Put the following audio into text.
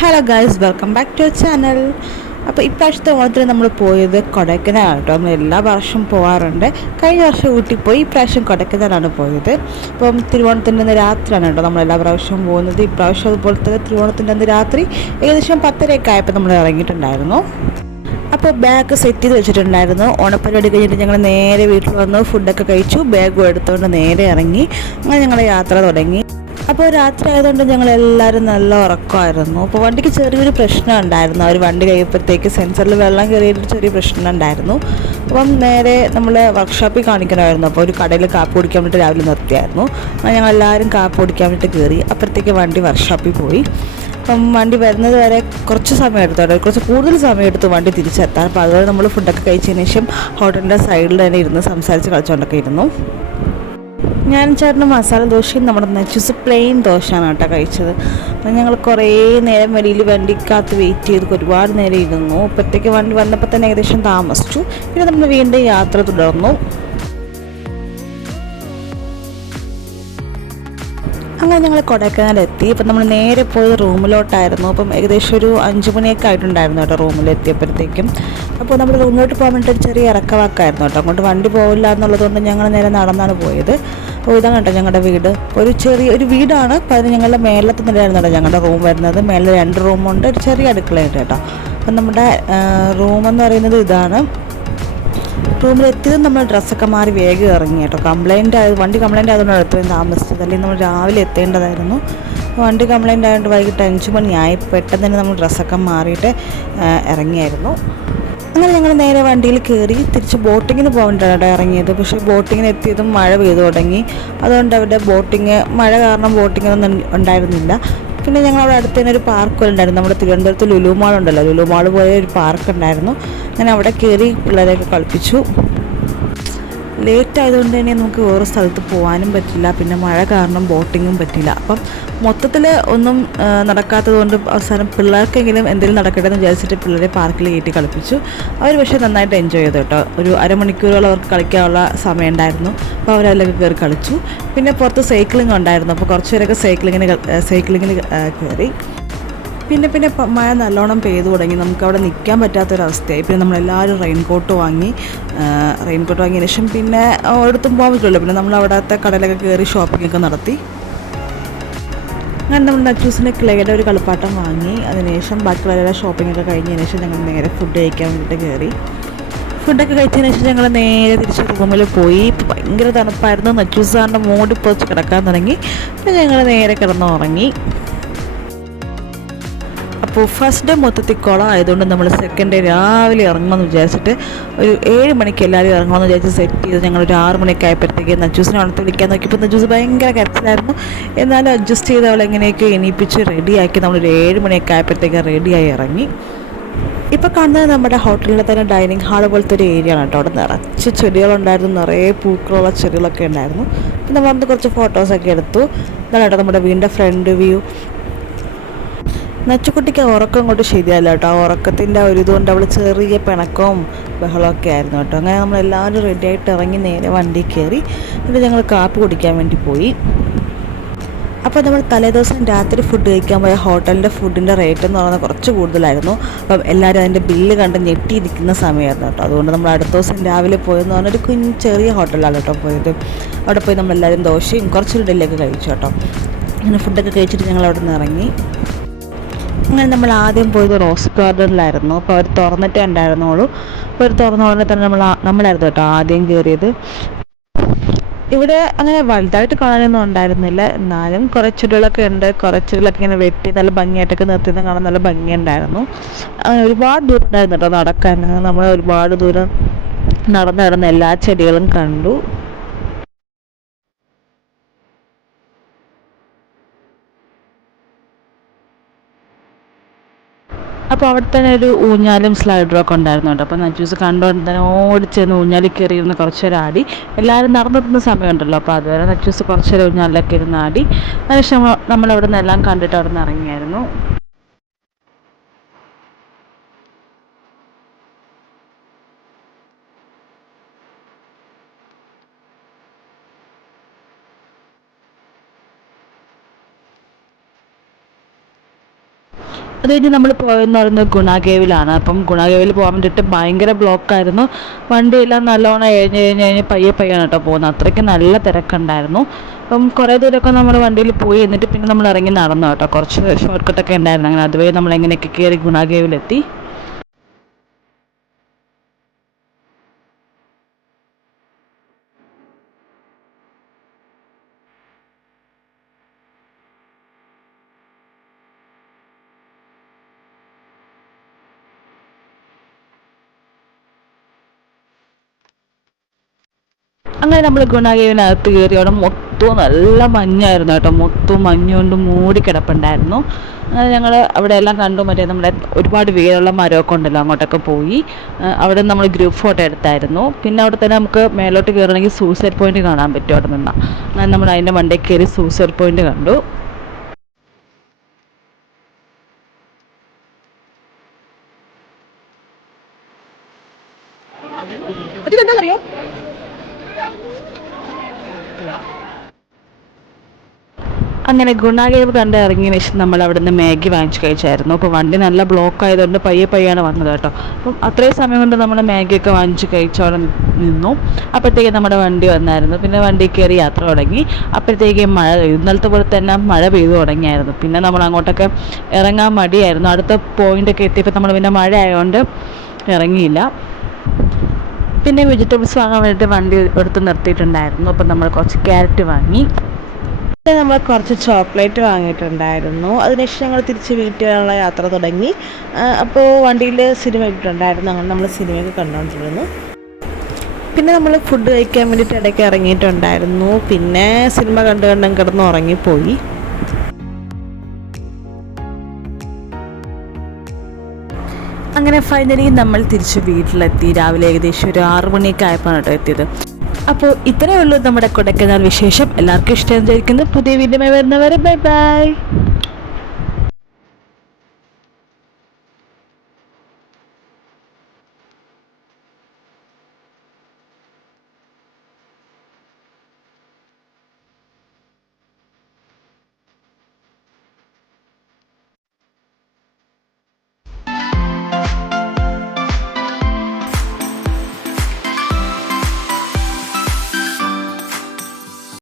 Hello guys, welcome back to channel. അപ്പോൾ ഇപ്രാവശ്യത്തെ ഓണത്തിന് നമ്മൾ പോയത് കൊടൈക്കനാലാണ് കേട്ടോ. നമ്മൾ എല്ലാ വർഷവും പോകാറുണ്ട്. കഴിഞ്ഞ വർഷം ഊട്ടി പോയി, ഇപ്രാവശ്യം കൊടൈക്കനാലാണ് പോയത്. അപ്പം തിരുവോണത്തിൻ്റെ അന്ന് രാത്രിയാണ് കേട്ടോ നമ്മൾ എല്ലാ പ്രാവശ്യവും പോകുന്നത്. ഇപ്രാവശ്യം അതുപോലെ തന്നെ തിരുവോണത്തിൻ്റെ അന്ന് രാത്രി ഏകദേശം 10:30 ആയപ്പോൾ നമ്മൾ ഇറങ്ങിയിട്ടുണ്ടായിരുന്നു. അപ്പോൾ ബാഗ് സെറ്റ് ചെയ്ത് വെച്ചിട്ടുണ്ടായിരുന്നു. ഓണപ്പരിപാടി കഴിഞ്ഞിട്ട് ഞങ്ങൾ നേരെ വീട്ടിൽ വന്ന് ഫുഡൊക്കെ കഴിച്ചു, ബാഗും എടുത്തുകൊണ്ട് നേരെ ഇറങ്ങി. അങ്ങനെ ഞങ്ങൾ യാത്ര തുടങ്ങി. അപ്പോൾ രാത്രി ആയതുകൊണ്ട് ഞങ്ങളെല്ലാവരും നല്ല ഉറക്കമായിരുന്നു. അപ്പോൾ വണ്ടിക്ക് ചെറിയൊരു പ്രശ്നം ഉണ്ടായിരുന്നു. അവർ വണ്ടി കഴിയുമ്പോഴത്തേക്ക് സെൻസറിൽ വെള്ളം കയറിയിട്ട് ചെറിയ പ്രശ്നം ഉണ്ടായിരുന്നു. അപ്പം നേരെ നമ്മൾ വർക്ക്ഷോപ്പിൽ കാണിക്കണമായിരുന്നു. അപ്പോൾ ഒരു കടയിൽ കാപ്പ് കുടിക്കാൻ വേണ്ടിയിട്ട് രാവിലെ നിർത്തിയായിരുന്നു. അങ്ങനെ ഞങ്ങളെല്ലാവരും കാപ്പ് കുടിക്കാൻ വേണ്ടിയിട്ട് കയറി. അപ്പോഴത്തേക്ക് വണ്ടി വർക്ക്ഷോപ്പിൽ പോയി. അപ്പം വണ്ടി വരുന്നത് വരെ കുറച്ച് സമയം എടുത്തു, കുറച്ച് കൂടുതൽ സമയം എടുത്തു വണ്ടി തിരിച്ചെത്താൻ. അപ്പോൾ അതുപോലെ നമ്മൾ ഫുഡൊക്കെ കഴിച്ചതിന് ശേഷം ഹോട്ടലിൻ്റെ സൈഡിൽ തന്നെ ഇരുന്ന് സംസാരിച്ച് കളിച്ചുകൊണ്ടൊക്കെ ഇരുന്നു. ഞാൻ ചേട്ടന് മസാല ദോശയും നമ്മുടെ നെച്ചൂസ് പ്ലെയിൻ ദോശയാണ് കേട്ടോ കഴിച്ചത്. അപ്പം ഞങ്ങൾ കുറേ നേരം വെളിയിൽ വണ്ടിക്കകത്ത് വെയിറ്റ് ചെയ്ത് ഒരുപാട് നേരം ഇരുന്നു. അപ്പോഴത്തേക്ക് വണ്ടി വന്നപ്പോൾ തന്നെ ഏകദേശം താമസിച്ചു. പിന്നെ നമ്മൾ വീണ്ടും യാത്ര തുടർന്നു. അങ്ങനെ ഞങ്ങൾ കൊടൈക്കനാലെത്തി. ഇപ്പം നമ്മൾ നേരെ പോയത് റൂമിലോട്ടായിരുന്നു. അപ്പം ഏകദേശം ഒരു 5 മണിയൊക്കെ ആയിട്ടുണ്ടായിരുന്നു കേട്ടോ റൂമിലെത്തിയപ്പോഴത്തേക്കും. അപ്പോൾ നമ്മൾ റൂമിലോട്ട് പോകാൻ വേണ്ടിയിട്ട് ഒരു ചെറിയ ഇറക്കവാക്കായിരുന്നു കേട്ടോ. അങ്ങോട്ട് വണ്ടി പോകില്ല എന്നുള്ളതുകൊണ്ട് ഞങ്ങൾ നേരെ നടന്നാണ് പോയത്. അപ്പോൾ ഇതാണ് കേട്ടോ ഞങ്ങളുടെ വീട്. ഒരു ചെറിയൊരു വീടാണ്. അപ്പോൾ അതിന് ഞങ്ങളുടെ മേലത്തെ നിലയായിരുന്നു കേട്ടോ ഞങ്ങളുടെ റൂം വരുന്നത്. മേലെ 2 റൂമുണ്ട്, ഒരു ചെറിയ അടുക്കളയുണ്ട് കേട്ടോ. അപ്പം നമ്മുടെ റൂമെന്ന് പറയുന്നത് ഇതാണ്. റൂമിലെത്തിയതും നമ്മൾ ഡ്രസ്സൊക്കെ മാറി വേഗം ഇറങ്ങി കേട്ടോ. വണ്ടി കംപ്ലൈൻറ്റ് ആയതുകൊണ്ടാണ് എത്രയും താമസിച്ചത്. അല്ലെങ്കിൽ നമ്മൾ രാവിലെ എത്തേണ്ടതായിരുന്നു. വണ്ടി കംപ്ലൈൻറ്റ് ആയതുകൊണ്ട് വൈകിട്ട് 5 മണിയായി. പെട്ടെന്ന് തന്നെ നമ്മൾ ഡ്രസ്സൊക്കെ മാറിയിട്ട് ഇറങ്ങിയായിരുന്നു. അങ്ങനെ ഞങ്ങൾ നേരെ വണ്ടിയിൽ കയറി തിരിച്ച് ബോട്ടിങ്ങിന് പോകേണ്ടതാണ് ഇറങ്ങിയത്. പക്ഷേ ബോട്ടിങ്ങിന് എത്തിയതും മഴ പെയ്തു തുടങ്ങി. അതുകൊണ്ട് അവിടെ മഴ കാരണം ബോട്ടിങ്ങൊന്നും ഉണ്ടായിരുന്നില്ല. പിന്നെ ഞങ്ങൾ അവിടെ അടുത്ത് തന്നെ ഒരു പാർക്ക് ഉണ്ടായിരുന്നു. നമ്മുടെ തിരുവനന്തപുരത്ത് ലുലു മാൾ ഉണ്ടല്ലോ, ലുലു മാൾ പോലെ ഒരു പാർക്ക് ഉണ്ടായിരുന്നു. അങ്ങനെ അവിടെ കയറി പിള്ളേരെയൊക്കെ കളിപ്പിച്ചു. ലേറ്റ് ആയതുകൊണ്ട് തന്നെ നമുക്ക് വേറെ സ്ഥലത്ത് പോകാനും പറ്റില്ല. പിന്നെ മഴ കാരണം ബോട്ടിങ്ങും പറ്റില്ല. അപ്പം മൊത്തത്തിൽ ഒന്നും നടക്കാത്തത് കൊണ്ട് അവസാനം പിള്ളേർക്കെങ്കിലും എന്തെങ്കിലും നടക്കട്ടെ എന്ന് വിചാരിച്ചിട്ട് പിള്ളേരെ പാർക്കിൽ കയറ്റി കളിപ്പിച്ചു. അവർ പക്ഷേ നന്നായിട്ട് എൻജോയ് ചെയ്തു കേട്ടോ. ഒരു അരമണിക്കൂറോളം അവർക്ക് കളിക്കാനുള്ള സമയം ഉണ്ടായിരുന്നു. അപ്പോൾ അവരതിലൊക്കെ കയറി കളിച്ചു. പിന്നെ പുറത്ത് സൈക്ലിംഗ് ഉണ്ടായിരുന്നു. അപ്പോൾ കുറച്ച് പേരൊക്കെ സൈക്ലിങ്ങിന് കയറി. പിന്നെ മഴ നല്ലോണം പെയ്തു തുടങ്ങി. നമുക്കവിടെ നിൽക്കാൻ പറ്റാത്തൊരവസ്ഥയായി. പിന്നെ നമ്മളെല്ലാവരും റെയിൻകോട്ട് വാങ്ങിയതിന് ശേഷം പിന്നെ ഒരിടത്തും പോകാൻ പറ്റില്ലല്ലോ. പിന്നെ നമ്മൾ അവിടുത്തെ കടയിലൊക്കെ കയറി ഷോപ്പിങ്ങൊക്കെ നടത്തി. അങ്ങനെ നമ്മൾ നച്ചൂസിന് ക്ലേയുടെ ഒരു കളിപ്പാട്ടം വാങ്ങി. അതിനുശേഷം ബാക്കിയുള്ള എല്ലാ ഷോപ്പിങ്ങൊക്കെ കഴിഞ്ഞതിന് ശേഷം ഞങ്ങൾ നേരെ ഫുഡ് കഴിക്കാൻ വേണ്ടിയിട്ട് കയറി. ഫുഡൊക്കെ കഴിച്ചതിന് ശേഷം ഞങ്ങൾ നേരെ തിരിച്ച് റൂമിൽ പോയി. ഭയങ്കര തണുപ്പായിരുന്നു. നച്ചൂസാറിൻ്റെ മൂടി പൊതിച്ച് കിടക്കാൻ തുടങ്ങി. പിന്നെ ഞങ്ങൾ നേരെ കിടന്നുറങ്ങി. അപ്പോൾ ഫസ്റ്റ് ഡേ മൊത്തത്തിൽ കുളം ആയതുകൊണ്ട് നമ്മൾ സെക്കൻഡ് ഡേ രാവിലെ ഇറങ്ങുമെന്ന് വിചാരിച്ചിട്ട് ഒരു 7 മണിക്ക് എല്ലാവരും ഇറങ്ങുമെന്ന് വിചാരിച്ച് സെറ്റ് ചെയ്ത് ഞങ്ങൾ ഒരു 6 മണിയൊക്കെ ആയപ്പോഴത്തേക്ക് നച്ചൂസിനെ ഉണർത്തി വിളിക്കാൻ നോക്കിയപ്പോൾ നച്ചൂസ് ഭയങ്കര കരച്ചിലായിരുന്നു. എന്നാലും അഡ്ജസ്റ്റ് ചെയ്ത് അവൾ എങ്ങനെയൊക്കെ എണീപ്പിച്ച് റെഡിയാക്കി നമ്മളൊരു 7 മണിയൊക്കെ ആയപ്പോഴത്തേക്ക് റെഡിയായി ഇറങ്ങി. ഇപ്പോൾ കാണുന്നത് നമ്മുടെ ഹോട്ടലിലെ തന്നെ ഡൈനിങ് ഹാൾ പോലത്തെ ഒരു ഏരിയ ആണ് കേട്ടോ. അവിടെ നിറച്ച് ചെടികളുണ്ടായിരുന്നു, നിറയെ പൂക്കളുള്ള ചെടികളൊക്കെ ഉണ്ടായിരുന്നു. പിന്നെ നമ്മൾ അന്ന് കുറച്ച് ഫോട്ടോസൊക്കെ എടുത്തു. ഇതാണ് കേട്ടോ നമ്മുടെ വീടിൻ്റെ ഫ്രണ്ട് വ്യൂ. നച്ചുകുട്ടിക്ക് ഉറക്കം കൊണ്ട് ശരിയല്ല കേട്ടോ. ആ ഉറക്കത്തിൻ്റെ ഒരു ഇതുകൊണ്ട് അവൾ ചെറിയ പിണക്കവും ബഹളമൊക്കെ ആയിരുന്നു കേട്ടോ. അങ്ങനെ നമ്മളെല്ലാവരും റെഡിയായിട്ട് ഇറങ്ങി നേരെ വണ്ടി കയറി. എന്നിട്ട് ഞങ്ങൾ കാപ്പി കുടിക്കാൻ വേണ്ടി പോയി. അപ്പോൾ നമ്മൾ തലേദിവസം രാത്രി ഫുഡ് കഴിക്കാൻ പോയ ഹോട്ടലിൻ്റെ ഫുഡിൻ്റെ റേറ്റ് എന്ന് പറയുന്നത് കുറച്ച് കൂടുതലായിരുന്നു. അപ്പം എല്ലാവരും അതിൻ്റെ ബില്ല് കണ്ട് ഞെട്ടിയിരിക്കുന്ന സമയമായിരുന്നു കേട്ടോ. അതുകൊണ്ട് നമ്മൾ അടുത്ത ദിവസം രാവിലെ പോയെന്ന് പറഞ്ഞൊരു ചെറിയ ഹോട്ടലാണ് കേട്ടോ പോയത്. അവിടെ പോയി നമ്മളെല്ലാവരും ദോശയും കുറച്ചൊരു ഇഡലിയൊക്കെ കഴിച്ചു കേട്ടോ. അങ്ങനെ ഫുഡൊക്കെ കഴിച്ചിട്ട് ഞങ്ങൾ അവിടെ നിന്ന് ഇറങ്ങി. അങ്ങനെ നമ്മൾ ആദ്യം പോയത് റോസ് ഗാർഡനിലായിരുന്നു. അപ്പോൾ അവർ തുറന്നിട്ടേ ഉണ്ടായിരുന്നുള്ളൂ. അപ്പോൾ അവർ തുറന്ന ഉടനെ തന്നെ നമ്മളായിരുന്നു കേട്ടോ ആദ്യം കയറിയത്. ഇവിടെ അങ്ങനെ വലുതായിട്ട് കാണാനൊന്നും ഉണ്ടായിരുന്നില്ല. എന്നാലും കുറേ ചെടികളൊക്കെ ഉണ്ട്. കുറേ ചെടികളൊക്കെ ഇങ്ങനെ വെട്ടി നല്ല ഭംഗിയായിട്ടൊക്കെ നിർത്തിയത് കാണാൻ നല്ല ഭംഗിയുണ്ടായിരുന്നു. അങ്ങനെ ഒരുപാട് ദൂരം ഉണ്ടായിരുന്നു കേട്ടോ നടക്കാൻ. നമ്മൾ ഒരുപാട് ദൂരം നടന്ന് എല്ലാ ചെടികളും കണ്ടു. അപ്പോൾ അവിടെ തന്നെ ഒരു ഊഞ്ഞാലും സ്ലൈഡറും ഒക്കെ ഉണ്ടായിരുന്നു കേട്ടോ. അപ്പോൾ നജൂസ് കണ്ടുകൊണ്ട് തന്നെ ഓടിച്ചെന്ന് ഊഞ്ഞാലിൽ കയറിയിരുന്ന് കുറച്ച് നേരം ആടി. എല്ലാവരും നടന്നെത്തുന്ന സമയമുണ്ടല്ലോ, അപ്പോൾ അതുവരെ നജൂസ് കുറച്ച് നേരം ഊഞ്ഞാലിലൊക്കെ ഇരുന്ന് ആടി. അതിനുശേഷം നമ്മളവിടെ നിന്ന് എല്ലാം കണ്ടിട്ട് അവിടെ നിന്ന് ഇറങ്ങിയായിരുന്നു. അത് കഴിഞ്ഞ് നമ്മൾ പോയെന്ന് പറയുന്നത് ഗുണാകേവിലാണ്. അപ്പം ഗുണാകേവിൽ പോകാൻ വേണ്ടിയിട്ട് ഭയങ്കര ബ്ലോക്കായിരുന്നു. വണ്ടിയെല്ലാം നല്ലോണം എഴഞ്ഞ് പയ്യെ പയ്യാണ് കേട്ടോ പോകുന്നത്. അത്രയ്ക്ക് നല്ല തിരക്കുണ്ടായിരുന്നു. അപ്പം കുറേ ദൂരമൊക്കെ നമ്മൾ വണ്ടിയിൽ പോയി, എന്നിട്ട് പിന്നെ നമ്മൾ ഇറങ്ങി നടന്നു കേട്ടോ. കുറച്ച് ഷോർട്ട് കട്ടൊക്കെ ഉണ്ടായിരുന്നു. അങ്ങനെ അതുവഴി നമ്മൾ എങ്ങനെയൊക്കെ കയറി ഗുണാകേവിലെത്തി. അങ്ങനെ നമ്മൾ ഗുണാകേവിനകത്ത് കയറി. അവിടെ മൊത്തവും നല്ല മഞ്ഞായിരുന്നു കേട്ടോ. മൊത്തവും മഞ്ഞുകൊണ്ട് മൂടി കിടപ്പുണ്ടായിരുന്നു. അങ്ങനെ ഞങ്ങൾ അവിടെ എല്ലാം കണ്ടു. മറ്റേ നമ്മുടെ ഒരുപാട് വേരുള്ള മരമൊക്കെ ഉണ്ടല്ലോ, അങ്ങോട്ടൊക്കെ പോയി. അവിടെ നമ്മൾ ഗ്രൂപ്പ് ഫോട്ടോ എടുത്തായിരുന്നു. പിന്നെ അവിടെ തന്നെ നമുക്ക് മേലോട്ട് കയറണമെങ്കിൽ സൂസൈഡ് പോയിന്റ് കാണാൻ പറ്റും അവിടെ നിന്ന്. അങ്ങനെ നമ്മൾ അതിൻ്റെ മണ്ടയിൽ കയറി സൂസൈഡ് പോയിന്റ് കണ്ടു. അതിലെന്താണെന്നറിയോ, അങ്ങനെ ഗുണാകേവ് കണ്ട് ഇറങ്ങിയതിന് ശേഷം നമ്മൾ അവിടെ നിന്ന് മാഗി വാങ്ങിച്ച് കഴിച്ചായിരുന്നു. അപ്പോൾ വണ്ടി നല്ല ബ്ലോക്ക് ആയതുകൊണ്ട് പയ്യാണ് വന്നത് കേട്ടോ. അപ്പം അത്രയും സമയം കൊണ്ട് നമ്മൾ മാഗിയൊക്കെ വാങ്ങിച്ച് കഴിച്ചവിടെ നിന്നു. അപ്പോഴത്തേക്ക് നമ്മുടെ വണ്ടി വന്നായിരുന്നു. പിന്നെ വണ്ടി കയറി യാത്ര തുടങ്ങി. അപ്പോഴത്തേക്ക് മഴ പെയ്തു. ഇന്നലത്തെ പോലെ തന്നെ മഴ പെയ്തു തുടങ്ങിയായിരുന്നു. പിന്നെ നമ്മൾ അങ്ങോട്ടൊക്കെ ഇറങ്ങാൻ മടിയായിരുന്നു. അടുത്ത പോയിൻ്റൊക്കെ എത്തിയപ്പോൾ നമ്മൾ പിന്നെ മഴ ആയതുകൊണ്ട് ഇറങ്ങിയില്ല. പിന്നെ വെജിറ്റബിൾസ് വാങ്ങാൻ വേണ്ടിയിട്ട് വണ്ടി എടുത്ത് നിർത്തിയിട്ടുണ്ടായിരുന്നു. അപ്പം നമ്മൾ കുറച്ച് ക്യാരറ്റ് വാങ്ങി. പിന്നെ നമ്മൾ കുറച്ച് ചോക്ലേറ്റ് വാങ്ങിയിട്ടുണ്ടായിരുന്നു. അതിനുശേഷം ഞങ്ങൾ തിരിച്ച് വീട്ടിലുള്ള യാത്ര തുടങ്ങി. അപ്പോൾ വണ്ടിയിൽ സിനിമ ഇട്ടിട്ടുണ്ടായിരുന്നു. അങ്ങനെ നമ്മൾ സിനിമയൊക്കെ കണ്ടുകൊണ്ടിരുന്നു. പിന്നെ നമ്മൾ ഫുഡ് കഴിക്കാൻ വേണ്ടിയിട്ട് ഇടയ്ക്ക് ഇറങ്ങിയിട്ടുണ്ടായിരുന്നു. പിന്നെ സിനിമ കണ്ടും കിടന്ന് ഉറങ്ങിപ്പോയി. അങ്ങനെ ഫൈനലി നമ്മൾ തിരിച്ച് വീട്ടിലെത്തി. രാവിലെ ഏകദേശം ഒരു 6 മണിയൊക്കെ ആയപ്പോഴാണ് കേട്ടോ എത്തിയത്. അപ്പോൾ ഇത്രയേ ഉള്ളൂ നമ്മുടെ കൊടൈക്കനാൽ വിശേഷം. എല്ലാവർക്കും ഇഷ്ടം വിചാരിക്കുന്നു. പുതിയ വീഡിയോ വരുന്നവരെ ബൈ ബൈ.